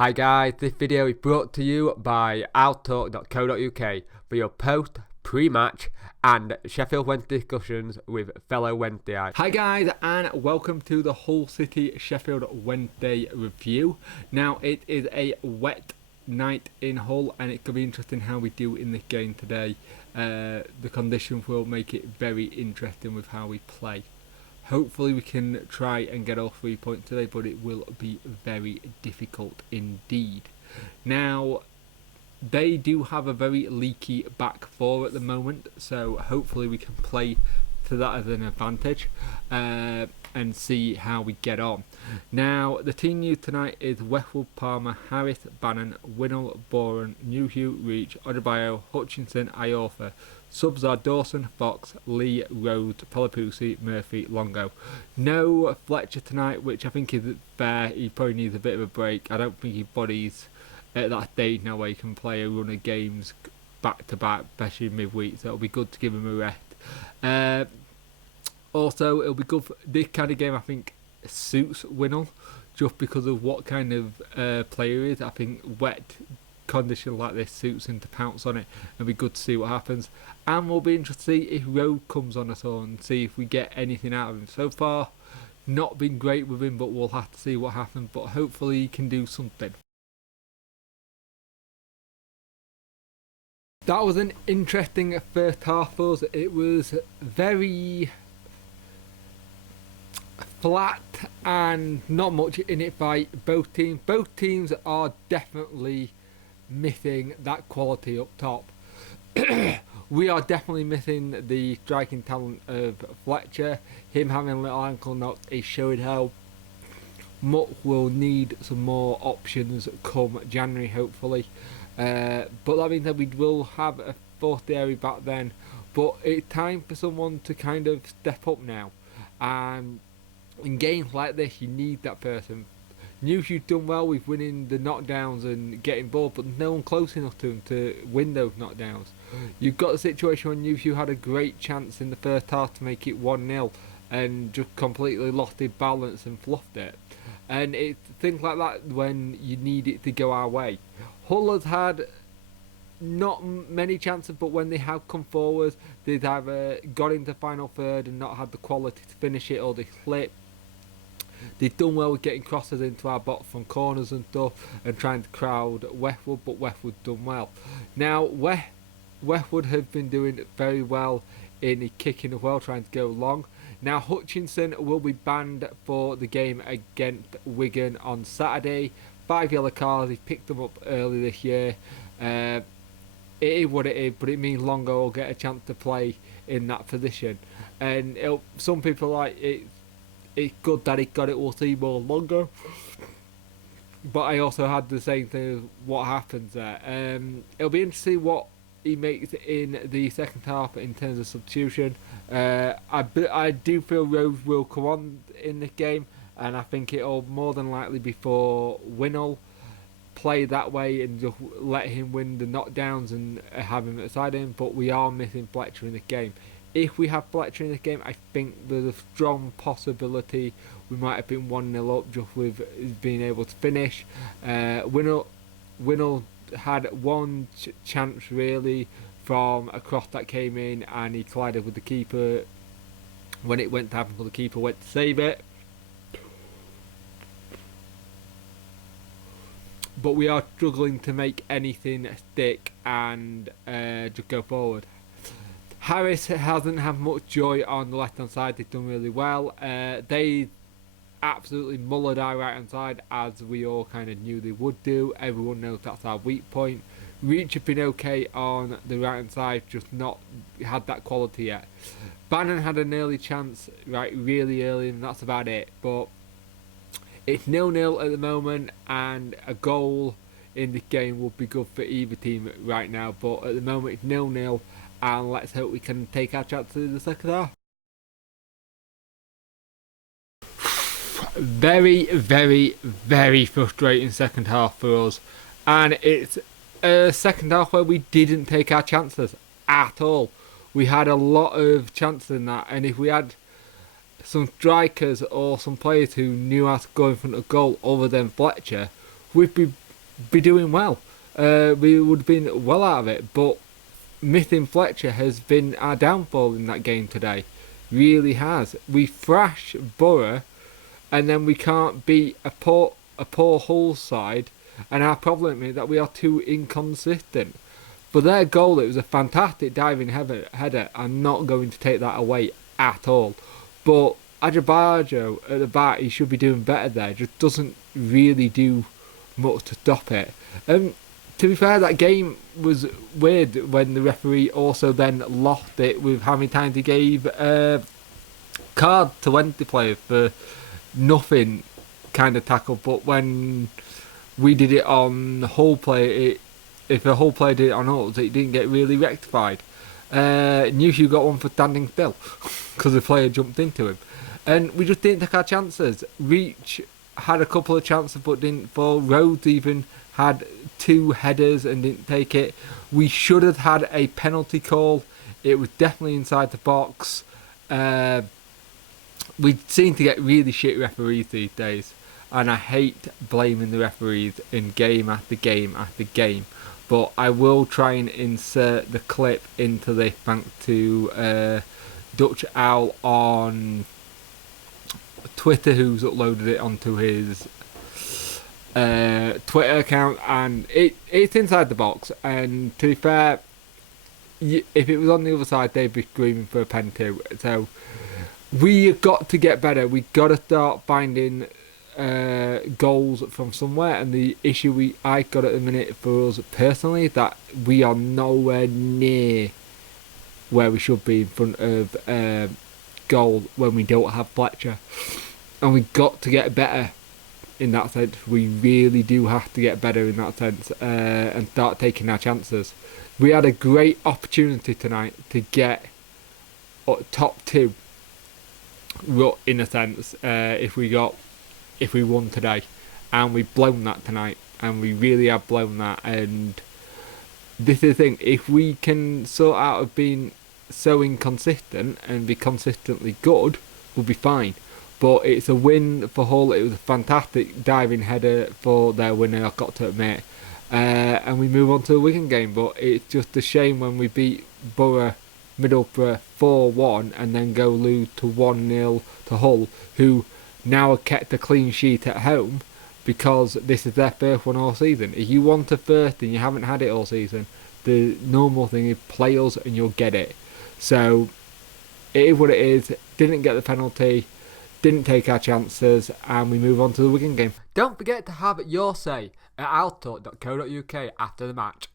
Hi guys, this video is brought to you by outtalk.co.uk for your post, pre-match and Sheffield Wednesday discussions with fellow Wednesdayites. Hi guys, and welcome to the Hull City Sheffield Wednesday review. Now it is a wet night in Hull and it could be interesting how we do in this game today. The conditions will make it very interesting with how we play. Hopefully we can try and get all 3 points today, but it will be very difficult indeed. Now, they do have a very leaky back four at the moment, so hopefully we can play to that as an advantage and see how we get on. Now, the team news tonight is Westwood, Palmer, Harris, Bannon, Winnell, Boren, Newhugh, Reach, Odebayo, Hutchinson, Iorfa. Subs are Dawson, Fox, Lee, Rhodes, Palapusi, Murphy, Longo. No Fletcher tonight, which I think is fair. He probably needs a bit of a break. I don't think his body's at that stage now where he can play a run of games back to back, especially midweek, so it'll be good to give him a rest. Also, it'll be good for this kind of game. I think suits Winnell just because of what kind of player he is. I think wet condition like this suits him to pounce on it. It'll be good to see what happens, and we'll be interested to see if Road comes on at all and see if we get anything out of him. So far, not been great with him, but we'll have to see what happens. But hopefully, he can do something. That was an interesting first half for us. It was very flat and not much in it by both teams. Both teams are definitely missing that quality up top. We are definitely missing the striking talent of Fletcher. Him having a little ankle knock is showing how much we'll need some more options come January, hopefully. But that means that we will have a fourth area back then. But it's time for someone to kind of step up now. And in games like this, you need that person. Newhugh's done well with winning the knockdowns and getting ball, but no one close enough to him to win those knockdowns. You've got the situation where Newhugh had a great chance in the first half to make it 1-0 and just completely lost his balance and fluffed it. And it's things like that when you need it to go our way. Hull has had not many chances, but when they have come forward, they've either got into final third and not had the quality to finish it, or they slip. They've done well with getting crosses into our box from corners and stuff and trying to crowd Westwood, but Westwood done well. Now, Westwood have been doing very well in kicking as well, trying to go long. Now, Hutchinson will be banned for the game against Wigan on Saturday. 5 yellow cards, he picked them up early this year. It is what it is, but it means Longo will get a chance to play in that position. And some people like it's good that he got it, we'll see more Longo. But I also had the same thing as what happens there. It'll be interesting to see what he makes in the second half in terms of substitution. I do feel Rose will come on in this game, and I think it'll more than likely be for Winnell. Play that way and just let him win the knockdowns and have him at the side of him. But we are missing Fletcher in the game. If we have Fletcher in the game, I think there's a strong possibility we might have been 1-0 up just with being able to finish. Winnell had one chance really from a cross that came in, and he collided with the keeper. When it went to happen, the keeper went to save it. But we are struggling to make anything stick and just go forward. Harris hasn't had much joy on the left hand side. They've done really well. They absolutely mullered our right hand side, as we all kind of knew they would do. Everyone knows that's our weak point. Reach have been okay on the right hand side, just not had that quality yet. Bannon had an early chance, right, really early, and that's about it. But it's 0-0 at the moment, and a goal in this game would be good for either team right now. But at the moment it's 0-0, and let's hope we can take our chance to the second half. Very, very, very frustrating second half for us, and it's a second half where we didn't take our chances at all. We had a lot of chances in that, and if we had some strikers or some players who knew how to go in front of goal other than Fletcher, we'd be be doing well. We would have been well out of it, but missing Fletcher has been our downfall in that game today. Really has. We thrash Borough, and then we can't beat a poor Hull side, and our problem is that we are too inconsistent. For their goal, it was a fantastic diving header. I'm not going to take that away at all. But Adebayo at the back, he should be doing better there. Just doesn't really do much to stop it. To be fair, that game was weird when the referee also then lost it with how many times he gave a card to Wednesday players for nothing kind of tackle. But when we did it on Hull play, if a Hull player did it on us, it didn't get really rectified. Newshu got one for standing still because the player jumped into him. And we just didn't take our chances. Reach had a couple of chances but didn't fall. Rhodes even had 2 headers and didn't take it. We should have had a penalty call. It was definitely inside the box. We seem to get really shit referees these days. And I hate blaming the referees in game after game after game. But I will try and insert the clip into this thanks to Dutch Owl on Twitter, who's uploaded it onto his Twitter account, and it's inside the box. And to be fair, if it was on the other side, they'd be screaming for a pen too. So we've got to get better. We've got to start finding goals from somewhere, and the issue I got at the minute for us personally is that we are nowhere near where we should be in front of goal when we don't have Fletcher, and we got to get better in that sense. We really do have to get better in that sense and start taking our chances. We had a great opportunity tonight to get top 2 in a sense if we won today, and we've blown that tonight, and we really have blown that. And this is the thing, if we can sort out of being so inconsistent and be consistently good, we'll be fine. But it's a win for Hull. It was a fantastic diving header for their winner, I've got to admit. And we move on to the Wigan game, but it's just a shame when we beat Borough Middlesbrough 4-1 and then go lose to 1-0 to Hull, who now have kept a clean sheet at home because this is their first one all season. If you want a first and you haven't had it all season, the normal thing is play us and you'll get it. So it is what it is. Didn't get the penalty, didn't take our chances, and we move on to the Wigan game. Don't forget to have your say at alto.co.uk after the match.